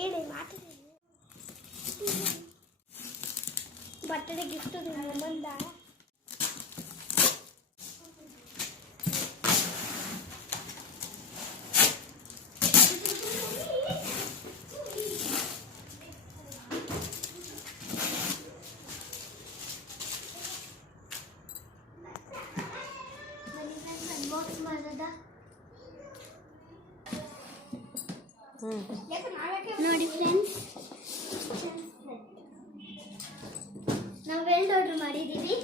ಹೇಳಿ ಮಾತಾಡಿ. Birthday gift ಬಂದ. ಅನ್ಬಾಕ್ಸ್ ಮಾಡೋದ ನೋಡಿ ಫ್ರೆಂಡ್ಸ್, ನಾವು ವೆಲ್ಡ್ ಆರ್ಡರ್ ಮಾಡಿದ್ದೀವಿ.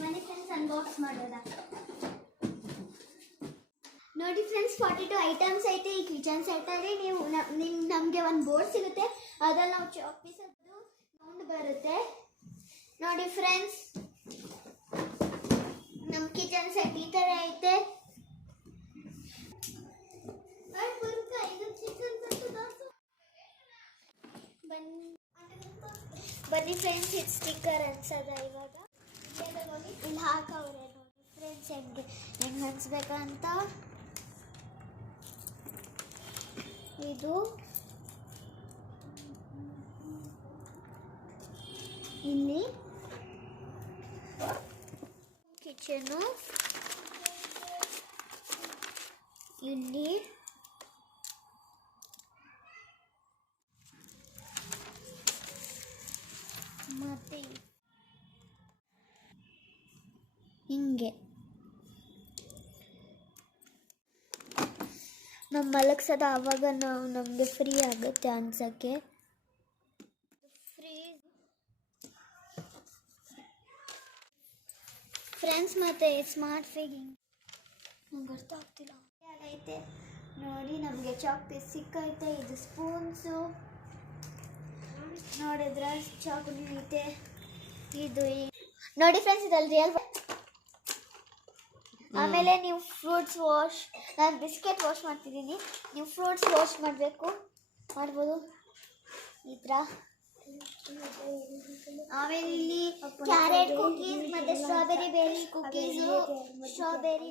ಬನ್ನಿ ಫ್ರೆಂಡ್ಸ್ ಅನ್ಬಾಕ್ಸ್ ಮಾಡೋದ. ನೋಡಿ ಫ್ರೆಂಡ್ಸ್, 42 ಐಟಮ್ಸ್ ಐತೆ ಈ ಕಿಚನ್ ಸೆಟ್ ಅಲ್ಲಿ. ನೀವು ನಮಗೆ ಒಂದು ಬೋರ್ಡ್ ಸಿಗುತ್ತೆ, ಅದ್ರಲ್ಲಿ ನಾವು ಚಾಕ್ ಪೀಸ್ ಸೌಂಡ್ ಬರುತ್ತೆ. ನೋಡಿ ಫ್ರೆಂಡ್ಸ್, ನಮ್ಮ ಕಿಚನ್ ಸೆಟ್ ಈ ತರ ಐತೆ. ಬನ್ನಿ ಫ್ರೆಂಡ್ಸ್, ಇದು ಸ್ಟಿಕ್ಕರ್ ಅನ್ಸದ. ಇವಾಗ ಇಲ್ಲಿ ಹಾಕವ್ರೆ ನೋಡಿ ಫ್ರೆಂಡ್ಸ್, ಹೆಂಗೆ ಅನ್ಸ್ಬೇಕಂತ. ಇದು ಇಲ್ಲಿ ಕಿಚನು, ಇಲ್ಲಿ ಮತ್ತೆ ಹಿಂಗೆ ನಮ್ಮ ಮಲಗ್ಸದ. ಆವಾಗ ನಮಗೆ ಫ್ರೀ ಆಗುತ್ತೆ ಅನ್ಸಕ್ಕೆ. ಫ್ರೆಂಡ್ಸ್, ಮತ್ತೆ ಸ್ಮಾರ್ಟ್ ಫಿಗಿಂಗ್ ನಂಗೆ ಅರ್ಥ ಆಗ್ತಿಲ್ಲ. ಐತೆ ನೋಡಿ, ನಮಗೆ ಚಾಕ್ ಪೀಸ್ ಸಿಕ್ಕೈತೆ. ಇದು ಸ್ಪೂನ್ಸು ನೋಡಿದ್ರೆ ಚಾಕು ಐತೆ. ಇದು ನೋಡಿ ಫ್ರೆಂಡ್ಸ್, ಇದಲ್ಲಿ ರಿಯಲ್. ಆಮೇಲೆ ನೀವು ಫ್ರೂಟ್ಸ್ ವಾಶ್, ನಾನು ಬಿಸ್ಕೆಟ್ ವಾಶ್ ಮಾಡ್ತಿದ್ದೀನಿ, ನೀವು ಫ್ರೂಟ್ಸ್ ವಾಶ್ ಮಾಡ್ಬೋದು ಈ ಥರ. ಆಮೇಲೆ ಇಲ್ಲಿ ಕ್ಯಾರೆಟ್ ಕುಕೀಸ್ ಮತ್ತೆ ಸ್ಟ್ರಾಬೆರಿ ಬೇರಿ ಕುಕೀಸು, ಸ್ಟ್ರಾಬೆರಿ